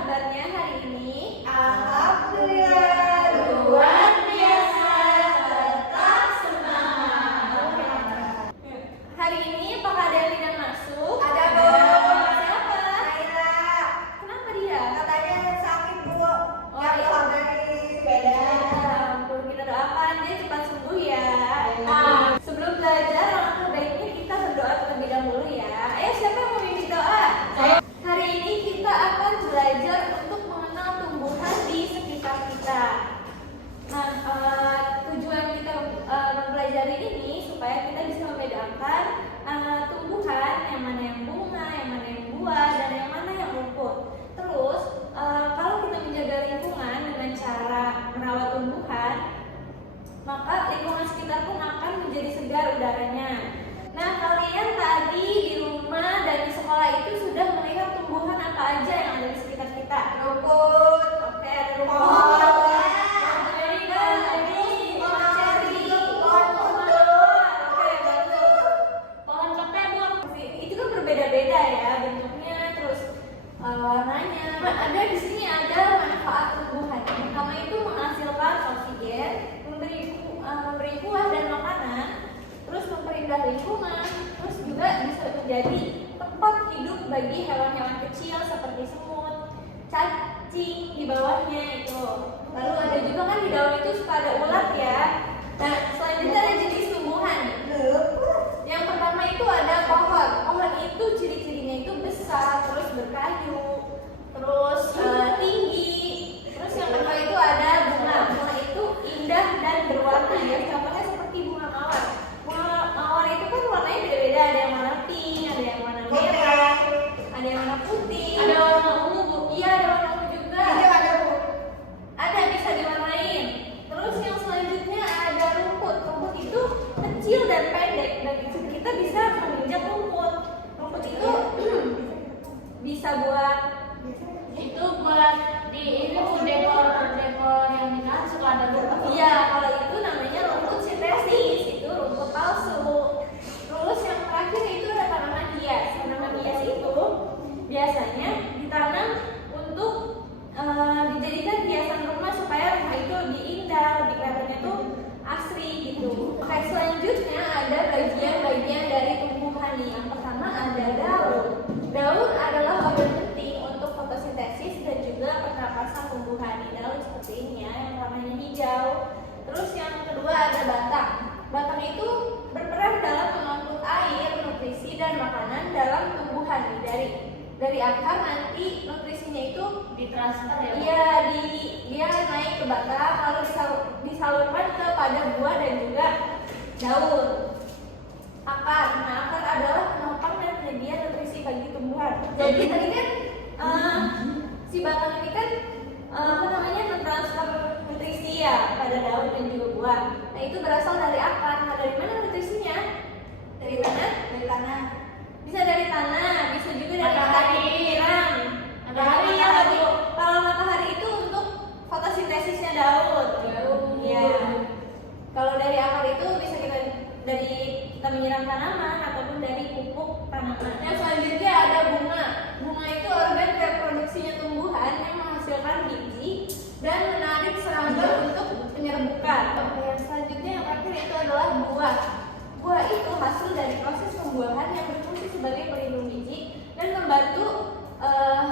kabarnya hari ini? Alhamdulillah, luar biasa, tetap semangat. Hari ini apakah ada yang tidak masuk? Ada, Bu. Siapa? Naila, Kenapa dia? katanya sakit, Bu. Oh, Yang iya. keluar dari sepeda. Ya ampun, kita doakan dia cepat sembuh ya. Amin. Sebelum belajar, alangkah baiknya kita berdoa terlebih dahulu ya. Ayo, siapa yang mau memimpin doa? Hari ini kita akan belajar untuk mengenal tumbuhan di sekitar kita. Nah, tujuan kita mempelajari ini supaya kita bisa membedakan tumbuhan yang mana yang bunga, yang mana yang buah, dan yang mana yang rumput. Terus, kalau kita menjaga lingkungan dengan cara merawat tumbuhan, maka lingkungan sekitar pun akan menjadi segar udaranya. Nah, kalian tadi di rumah dan di sekolah itu sudah melihat tumbuhan apa aja yang ada di sekitar kita? Rumput. Oke, ada rumput. Pohon. Pohon ketebok. Itu kan berbeda-beda ya bentuknya, terus warnanya. Ada di sini ada manfaat tumbuhan. Yang pertama itu menghasilkan oksigen, memberi buah dan makanan, terus memperindah lingkungan, terus juga bisa menjadi tempat hidup bagi hewan-hewan kecil seperti semut, cacing di bawahnya itu. Lalu ada juga kan di daun itu suka ada ulat ya. Nah, selanjutnya ada jenis tumbuhan. Yang pertama itu ada pohon. Pohon itu ciri-cirinya itu besar, terus berkayu, terus tinggi. Terus yang kedua itu ada bunga. Bunga itu indah dan berwarna ya. Contohnya seperti bunga mawar. Bunga mawar itu kan warnanya beda-beda. Ada yang warna pink, ada yang warna merah, ada yang warna putih, ada warna ungu. Iya, ada warna ungu juga. Ada bisa diwarnain. Terus yang selanjutnya ada rumput. Rumput itu kecil dan pendek dan kita bisa menginjak rumput. Rumput itu bisa buat di ini pun dekor yang nikah suka ada rumput. iya, kalau itu namanya rumput sintetis, itu rumput palsu. Terus yang terakhir itu ada tanaman hias. Tanaman hias itu biasanya ditanam untuk dijadikan hiasan rumah supaya rumah itu lebih indah, lebih kelihatannya tuh asri gitu. Oke, selanjutnya ada bagian-bagian dari tumbuhan nih. Yang pertama ada daun. Daun adalah organ penting untuk fotosintesis dan juga pernapasan tumbuhan. Di daun seperti ini ya, yang warnanya hijau. Terus yang kedua ada batang. Batang itu berperan dalam mengangkut air, nutrisi dan makanan dalam tumbuhan nih. Dari akar nanti nutrisinya itu Ditransfer ya. iya dia naik ke batang lalu disalurkan kepada buah dan juga daun. Akar, nah akar adalah penopang dan penyedia nutrisi bagi tumbuhan. Jadi tadi kan si batang ini kan mentransfer nutrisi ya pada daun dan juga buah. Nah itu berasal dari akar. Nah dari mana nutrisinya? Dari tanah? Dari tanah. Bisa dari tanah, bisa juga dari Matahari. pikiran. Matahari ya, ya, Bu. Kalau matahari itu untuk fotosintesisnya daun. Iya. Kalau dari akar itu bisa kita menyiram tanaman ataupun dari pupuk tanaman. Yang selanjutnya ada bunga. Bunga itu organ reproduksinya tumbuhan yang menghasilkan biji dan menarik serangga untuk penyerbukan. Yang selanjutnya yang terakhir itu adalah buah. Buah itu hasil dari proses pembuahan yang berfungsi sebagai pelindung biji dan membantu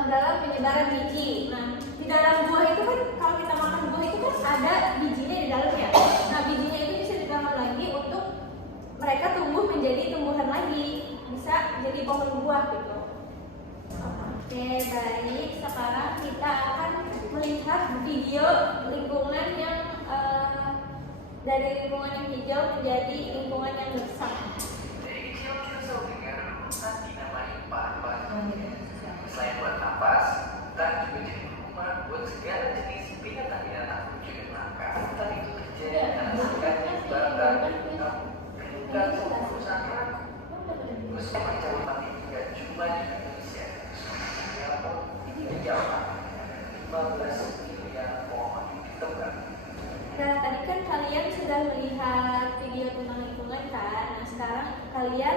dalam penyebaran biji. Nah, di dalam buah itu kan kalau kita makan buah itu kan ada bijinya di dalamnya. Nah, bijinya itu bisa ditanam lagi untuk mereka tumbuh menjadi tumbuhan lagi, bisa jadi pohon buah gitu. Oke, baik. Sekarang kita akan melihat video lingkungan yang dari lingkungan yang hijau menjadi lingkungan yang gersang. Dari kecil kita selalu dengar rumput dinamai papan. Selain buat napas, dan juga jadi rumah buat segala jenis binatang-binatang lucu dan langka. Tapi itu terjadi karena sekali barang-barang dan perusahaan ragu. Musim perjalanan itu tidak cuma di Indonesia, walaupun di Jawa 15 miliar pohon ditebang. Nah, tadi kan kalian sudah melihat video tentang lingkungan kan? Nah, sekarang kalian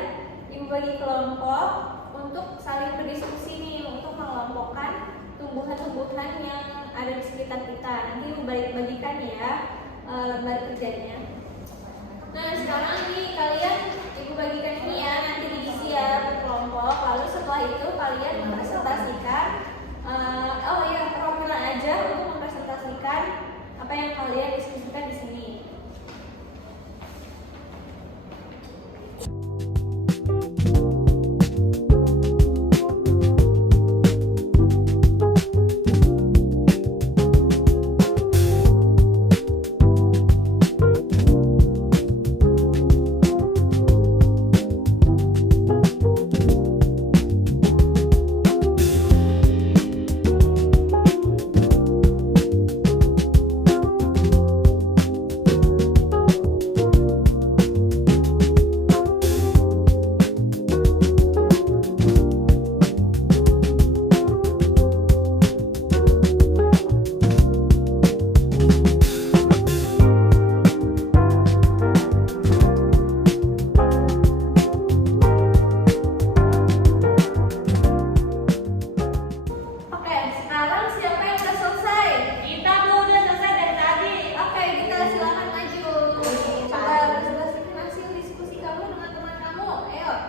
dibagi kelompok untuk saling berdiskusi nih, untuk mengelompokkan tumbuhan-tumbuhan sekitar kita. Nanti Ibu bagikan ya lembar kerjanya. Nah sekarang nih kalian Ibu bagikan ini ya, nanti diisi ya per kelompok. Lalu setelah itu kalian mempresentasikan perwakilan aja untuk mempresentasikan apa yang kalian diskusikan di sini.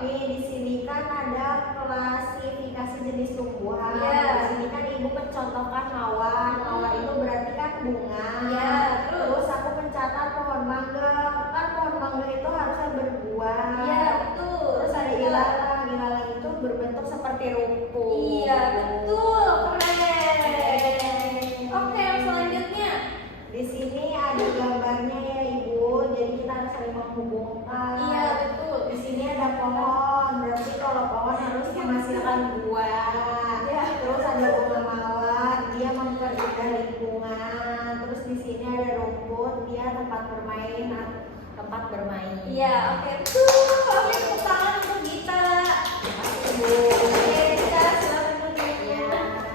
Di sini kan ada klasifikasi jenis tumbuhan. Iya. Di sini kan Ibu mencontohkan mawar. Mawar itu berarti kan bunga. Iya, Terus aku mencatat pohon mangga. Kan pohon mangga itu harusnya berbuah. Iya betul. Terus ada ilalang. Ilalang itu berbentuk seperti rumput. Iya betul, keren. Oke, yang selanjutnya. Di sini ada gambarnya ya Ibu. Jadi kita harus saling menghubungkan. Iya betul. Di sini ada pohon, berarti kalau pohon harus menghasilkan buah. Ya. Terus ada bunga mawar, dia memperindah lingkungan. Terus di sini ada rumput, dia tempat bermain. Iya, oke betul. Oke, tepuk tangan untuk Gita. Oke, Gita, silakan berikutnya.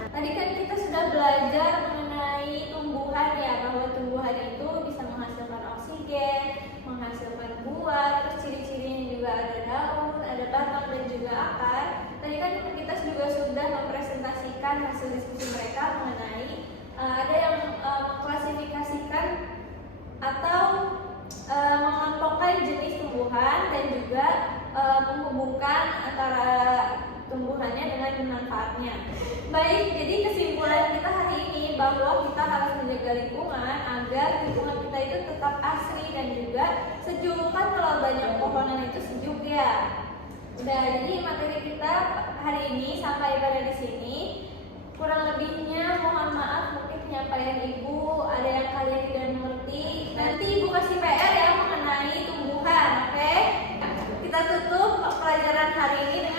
Tadi kan kita sudah belajar mengenai tumbuhan ya, bahwa tumbuhan itu bisa menghasilkan oksigen, menghasilkan buah, terus ciri-cirinya juga ada daun, ada batang dan juga akar. Tadi kan kita juga sudah mempresentasikan hasil diskusi mereka mengenai ada yang mengklasifikasikan atau mengelompokkan jenis tumbuhan dan juga menghubungkan antara tumbuhannya dengan manfaatnya. Baik, jadi kesimpulan kita hari ini bahwa kita harus menjaga lingkungan agar lingkungan kita itu tetap asri dan juga sejuk. Kan kalau banyak pohonan itu sejuk ya. Udah, jadi materi kita hari ini sampai pada di sini. Kurang lebihnya mohon maaf, mungkin penyampaian Ibu ada yang kalian tidak mengerti. Nanti Ibu kasih PR ya mengenai tumbuhan, oke? Kita tutup pelajaran hari ini dengan